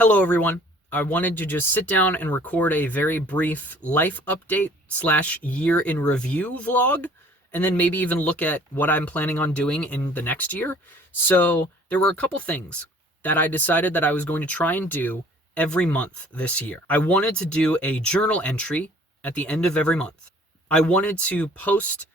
Hello, everyone. I wanted to just sit down and record a very brief life update / year in review vlog, and then maybe even look at what I'm planning on doing in the next year. So there were a couple things that I decided that I was going to try and do every month this year. I wanted to do a journal entry at the end of every month. I wanted to post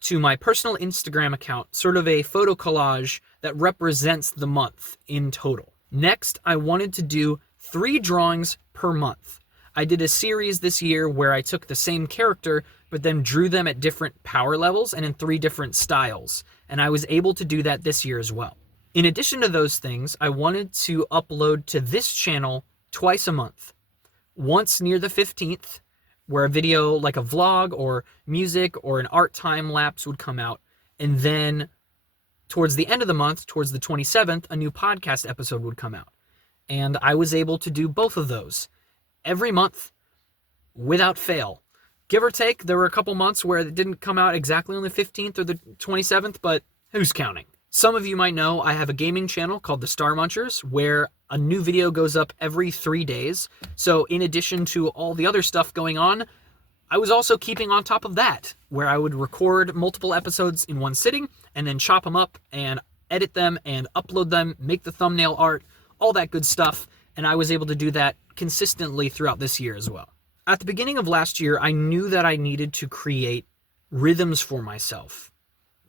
to my personal Instagram account sort of a photo collage that represents the month in total. Next, I wanted to do 3 drawings per month. I did a series this year where I took the same character, but then drew them at different power levels and in 3 different styles. And I was able to do that this year as well. In addition to those things, I wanted to upload to this channel twice a month. Once near the 15th, where a video like a vlog or music or an art time lapse would come out. And then towards the end of the month, towards the 27th, a new podcast episode would come out. And I was able to do both of those every month without fail. Give or take, there were a couple months where it didn't come out exactly on the 15th or the 27th, but who's counting? Some of you might know I have a gaming channel called The Star Munchers, where a new video goes up every 3 days. So in addition to all the other stuff going on, I was also keeping on top of that, where I would record multiple episodes in one sitting and then chop them up and edit them and upload them, make the thumbnail art, all that good stuff. And I was able to do that consistently throughout this year as well. At the beginning of last year, I knew that I needed to create rhythms for myself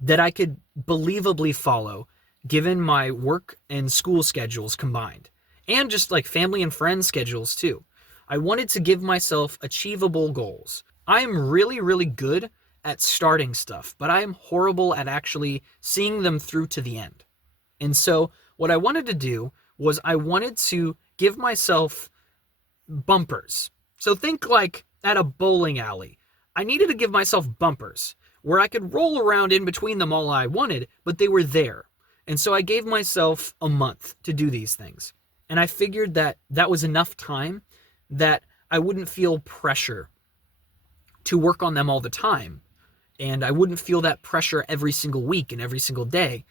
that I could believably follow given my work and school schedules combined, and just like family and friends schedules too. I wanted to give myself achievable goals. I am really, really good at starting stuff, but I am horrible at actually seeing them through to the end. And so what I wanted to do was I wanted to give myself bumpers. So think like at a bowling alley. I needed to give myself bumpers where I could roll around in between them all I wanted, but they were there. And so I gave myself a month to do these things. And I figured that that was enough time that I wouldn't feel pressure to work on them all the time. And I wouldn't feel that pressure every single week and every single day.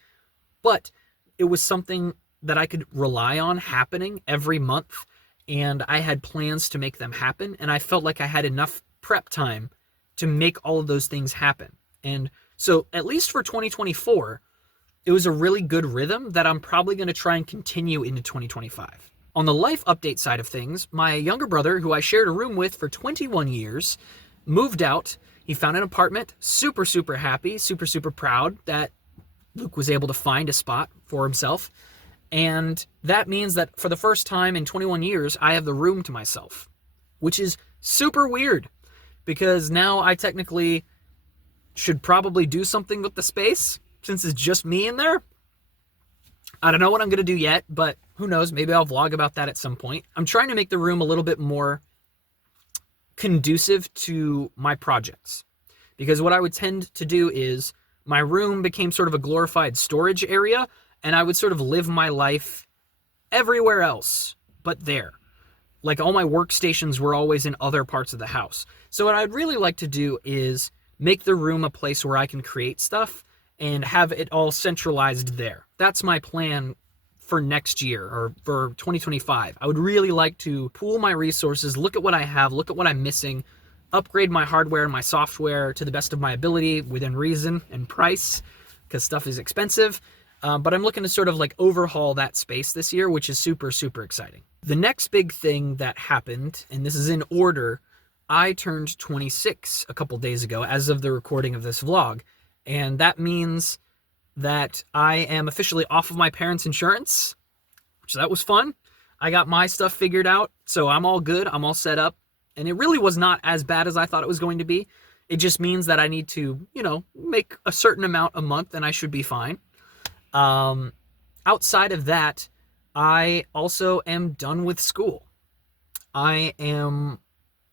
But it was something that I could rely on happening every month. And I had plans to make them happen. And I felt like I had enough prep time to make all of those things happen. And so at least for 2024, it was a really good rhythm that I'm probably going to try and continue into 2025. On the life update side of things, my younger brother, who I shared a room with for 21 years, moved out. He found an apartment, super, super happy, super, super proud that Luke was able to find a spot for himself. And that means that for the first time in 21 years, I have the room to myself, which is super weird because now I technically should probably do something with the space since it's just me in there. I don't know what I'm going to do yet, but who knows? Maybe I'll vlog about that at some point. I'm trying to make the room a little bit more conducive to my projects, because what I would tend to do is my room became sort of a glorified storage area, and I would sort of live my life everywhere else but there. Like all my workstations were always in other parts of the house. So what I'd really like to do is make the room a place where I can create stuff and have it all centralized there. That's my plan for next year or for 2025. I would really like to pool my resources, look at what I have, look at what I'm missing, upgrade my hardware and my software to the best of my ability within reason and price, because stuff is expensive. But I'm looking to sort of like overhaul that space this year, which is super, super exciting. The next big thing that happened, and this is in order, I turned 26 a couple days ago as of the recording of this vlog. And that means that I am officially off of my parents' insurance, which that was fun. I got my stuff figured out, so I'm all good. I'm all set up. And it really was not as bad as I thought it was going to be. It just means that I need to, make a certain amount a month and I should be fine. Outside of that, I also am done with school. I am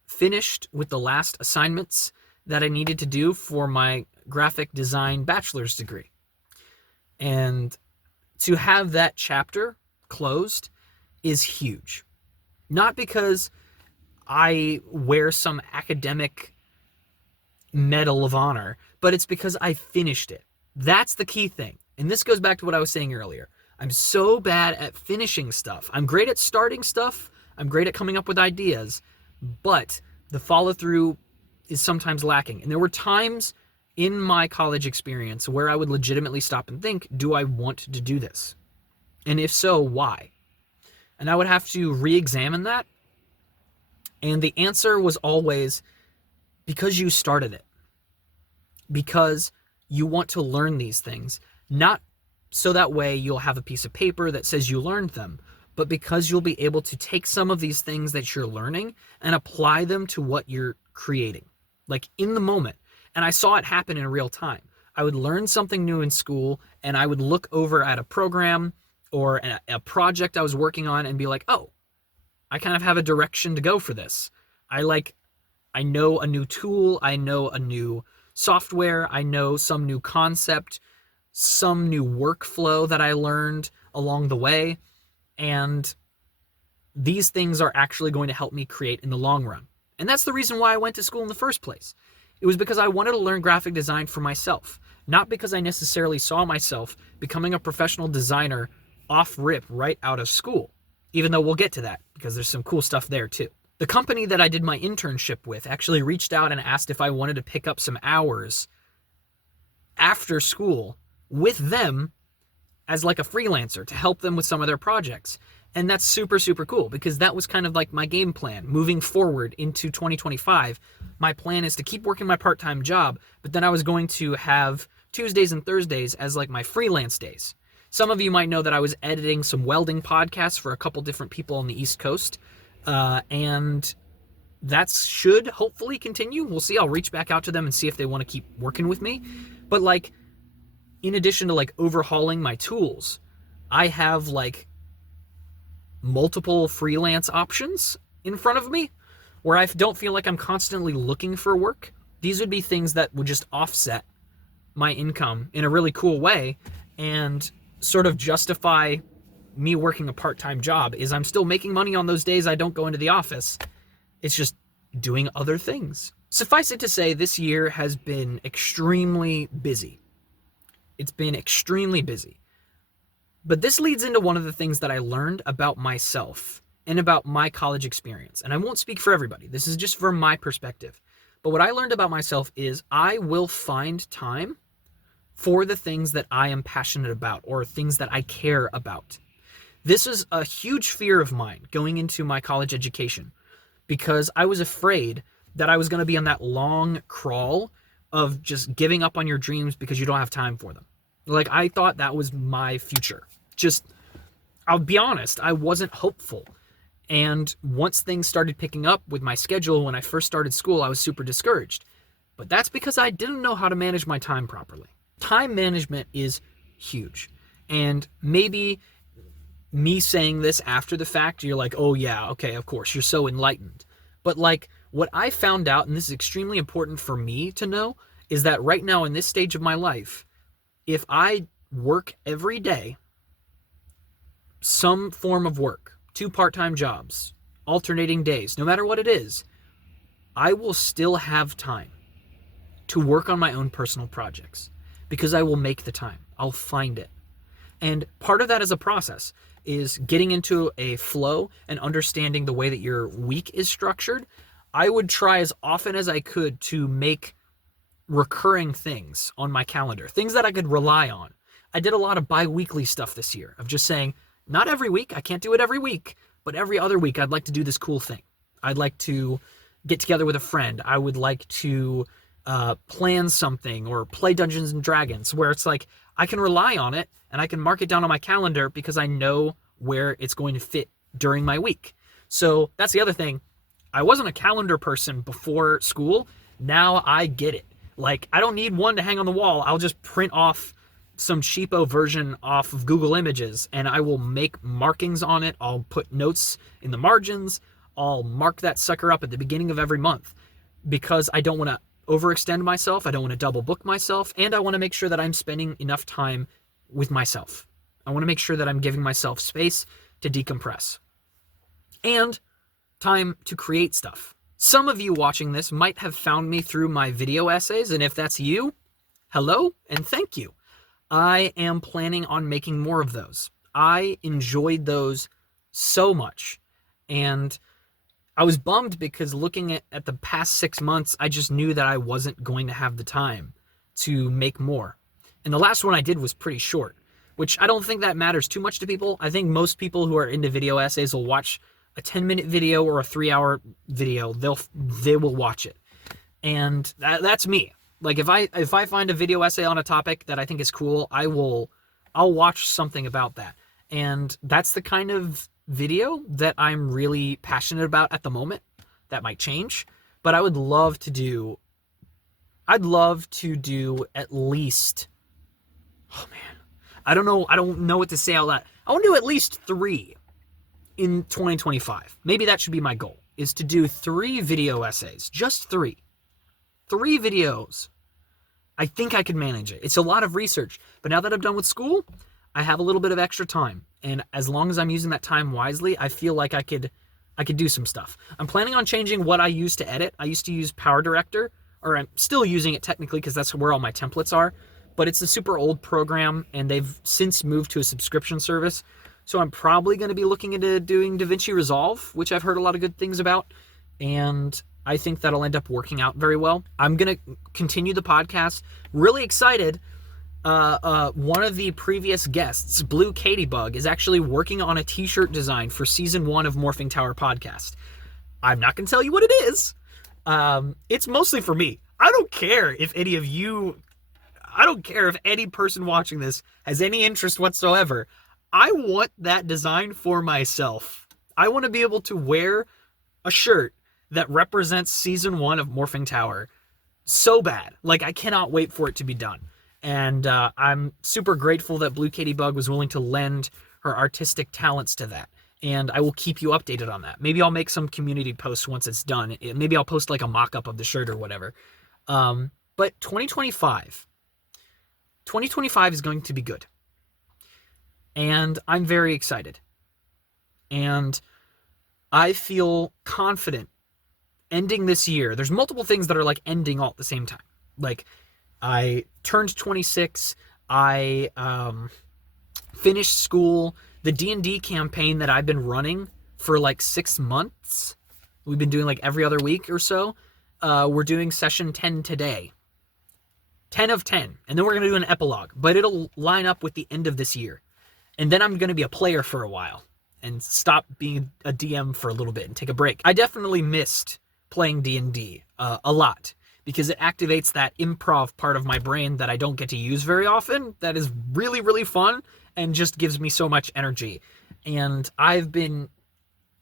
finished with the last assignments that I needed to do for my graphic design bachelor's degree. And to have that chapter closed is huge. Not because I wear some academic medal of honor, but it's because I finished it. That's the key thing. And this goes back to what I was saying earlier. I'm so bad at finishing stuff. I'm great at starting stuff. I'm great at coming up with ideas, but the follow through is sometimes lacking. And there were times in my college experience where I would legitimately stop and think, do I want to do this? And if so, why? And I would have to re-examine that. And the answer was always because you started it. Because you want to learn these things, not so that way you'll have a piece of paper that says you learned them, but because you'll be able to take some of these things that you're learning and apply them to what you're creating, like in the moment. And I saw it happen in real time. I would learn something new in school and I would look over at a program or a project I was working on and be like, oh, I kind of have a direction to go for this. I know a new tool, I know a new software, I know some new concept, some new workflow that I learned along the way, and these things are actually going to help me create in the long run. And that's the reason why I went to school in the first place. It was because I wanted to learn graphic design for myself, not because I necessarily saw myself becoming a professional designer off rip right out of school, even though we'll get to that because there's some cool stuff there too. The company that I did my internship with actually reached out and asked if I wanted to pick up some hours after school with them as like a freelancer to help them with some of their projects. And that's super, super cool because that was kind of like my game plan moving forward into 2025. My plan is to keep working my part-time job, but then I was going to have Tuesdays and Thursdays as like my freelance days. Some of you might know that I was editing some welding podcasts for a couple different people on the East Coast. And that should hopefully continue. We'll see. I'll reach back out to them and see if they want to keep working with me. But like, in addition to like overhauling my tools, I have like multiple freelance options in front of me where I don't feel like I'm constantly looking for work. These would be things that would just offset my income in a really cool way and sort of justify me working a part-time job. Is I'm still making money on those days I don't go into the office. It's just doing other things. Suffice it to say, this year has been extremely busy. It's been extremely busy. But this leads into one of the things that I learned about myself and about my college experience. And I won't speak for everybody. This is just from my perspective. But what I learned about myself is I will find time for the things that I am passionate about or things that I care about. This is a huge fear of mine going into my college education because I was afraid that I was going to be on that long crawl of just giving up on your dreams because you don't have time for them. Like, I thought that was my future. Just, I'll be honest, I wasn't hopeful. And once things started picking up with my schedule when I first started school, I was super discouraged. But that's because I didn't know how to manage my time properly. Time management is huge. And maybe me saying this after the fact, you're like, oh yeah, okay, of course, you're so enlightened. But like, what I found out, and this is extremely important for me to know, is that right now in this stage of my life, if I work every day, some form of work, 2 part-time jobs, alternating days, no matter what it is, I will still have time to work on my own personal projects because I will make the time. I'll find it. And part of that is a process, is getting into a flow and understanding the way that your week is structured. I would try as often as I could to make recurring things on my calendar, things that I could rely on. I did a lot of bi-weekly stuff this year of just saying, not every week, I can't do it every week, but every other week I'd like to do this cool thing. I'd like to get together with a friend. I would like to plan something or play Dungeons and Dragons where it's like I can rely on it and I can mark it down on my calendar because I know where it's going to fit during my week. So that's the other thing. I wasn't a calendar person before school. Now I get it. Like, I don't need one to hang on the wall. I'll just print off some cheapo version off of Google Images and I will make markings on it. I'll put notes in the margins. I'll mark that sucker up at the beginning of every month because I don't want to overextend myself. I don't want to double book myself. And I want to make sure that I'm spending enough time with myself. I want to make sure that I'm giving myself space to decompress and time to create stuff. Some of you watching this might have found me through my video essays. And if that's you, hello and thank you. I am planning on making more of those. I enjoyed those so much. And I was bummed because looking at the past 6 months, I just knew that I wasn't going to have the time to make more. And the last one I did was pretty short, which I don't think that matters too much to people. I think most people who are into video essays will watch a 10-minute video or a 3-hour video. They will watch it. And that's me. Like if I find a video essay on a topic that I think is cool, I'll watch something about that. And that's the kind of video that I'm really passionate about at the moment. That might change, but I'd love to do at least, oh man, I don't know what to say out loud. I want to do at least 3 in 2025. Maybe that should be my goal, is to do 3 video essays, just 3 videos. I think I could manage it. It's a lot of research, but now that I'm done with school, I have a little bit of extra time. And as long as I'm using that time wisely, I feel like I could do some stuff. I'm planning on changing what I use to edit. I used to use Power Director, or I'm still using it technically because that's where all my templates are, but it's a super old program and they've since moved to a subscription service. So I'm probably going to be looking into doing DaVinci Resolve, which I've heard a lot of good things about. And I think that'll end up working out very well. I'm going to continue the podcast. Really excited. One of the previous guests, Blue Katie Bug, is actually working on a t-shirt design for season 1 of Morphing Tower podcast. I'm not going to tell you what it is. It's mostly for me. I don't care if any person watching this has any interest whatsoever. I want that design for myself. I want to be able to wear a shirt that represents season 1 of Morphing Tower so bad. Like, I cannot wait for it to be done. And I'm super grateful that Blue Katie Bug was willing to lend her artistic talents to that. And I will keep you updated on that. Maybe I'll make some community posts once it's done. Maybe I'll post like a mock-up of the shirt or whatever. But 2025 is going to be good. And I'm very excited. And I feel confident ending this year. There's multiple things that are like ending all at the same time. Like, I turned 26. I finished school. The D&D campaign that I've been running for like 6 months. We've been doing like every other week or so. We're doing session 10 today. 10 of 10. And then we're going to do an epilogue. But it'll line up with the end of this year. And then I'm going to be a player for a while. And stop being a DM for a little bit and take a break. I definitely missed playing D&D a lot. Because it activates that improv part of my brain that I don't get to use very often. That is really, really fun and just gives me so much energy. And I've been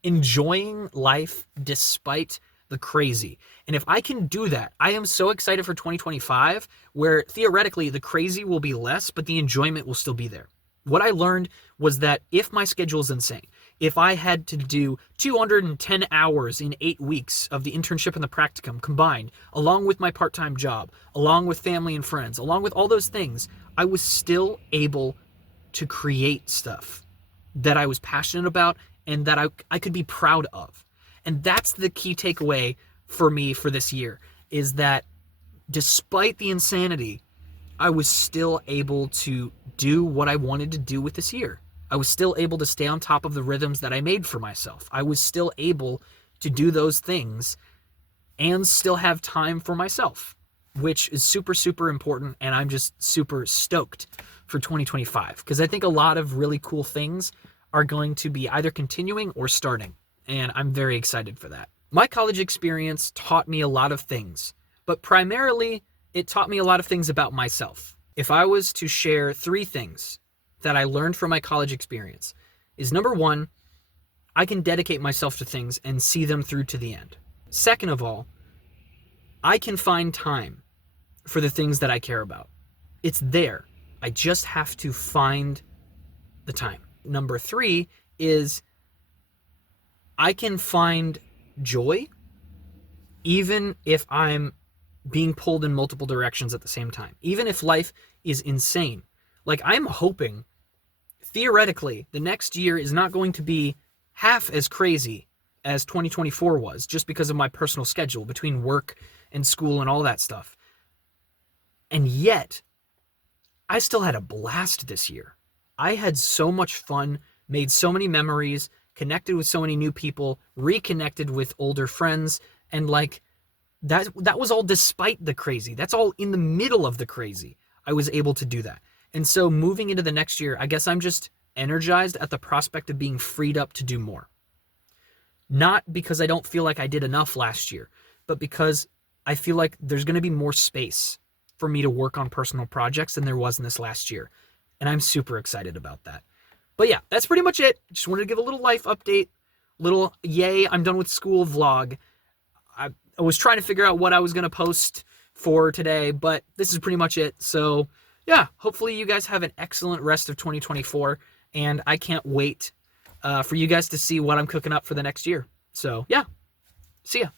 enjoying life despite the crazy. And if I can do that, I am so excited for 2025, where theoretically the crazy will be less, but the enjoyment will still be there. What I learned was that if my schedule is insane, if I had to do 210 hours in 8 weeks of the internship and the practicum combined, along with my part-time job, along with family and friends, along with all those things, I was still able to create stuff that I was passionate about and that I could be proud of. And that's the key takeaway for me for this year, is that despite the insanity, I was still able to do what I wanted to do with this year. I was still able to stay on top of the rhythms that I made for myself. I was still able to do those things and still have time for myself, which is super, super important. And I'm just super stoked for 2025 because I think a lot of really cool things are going to be either continuing or starting. And I'm very excited for that. My college experience taught me a lot of things, but primarily it taught me a lot of things about myself. If I was to share 3 things that I learned from my college experience, is number 1, I can dedicate myself to things and see them through to the end. Second of all, I can find time for the things that I care about. It's there. I just have to find the time. Number 3 is I can find joy even if I'm being pulled in multiple directions at the same time. Even if life is insane. Like, I'm hoping, theoretically, the next year is not going to be half as crazy as 2024 was, just because of my personal schedule between work and school and all that stuff. And yet, I still had a blast this year. I had so much fun, made so many memories, connected with so many new people, reconnected with older friends, and like that was all despite the crazy. That's all in the middle of the crazy. I was able to do that. And so moving into the next year, I guess I'm just energized at the prospect of being freed up to do more. Not because I don't feel like I did enough last year, but because I feel like there's going to be more space for me to work on personal projects than there was in this last year. And I'm super excited about that. But yeah, that's pretty much it. Just wanted to give a little life update, little yay, I'm done with school vlog. I was trying to figure out what I was going to post for today, but this is pretty much it. So yeah, hopefully you guys have an excellent rest of 2024, and I can't wait for you guys to see what I'm cooking up for the next year. So yeah, see ya.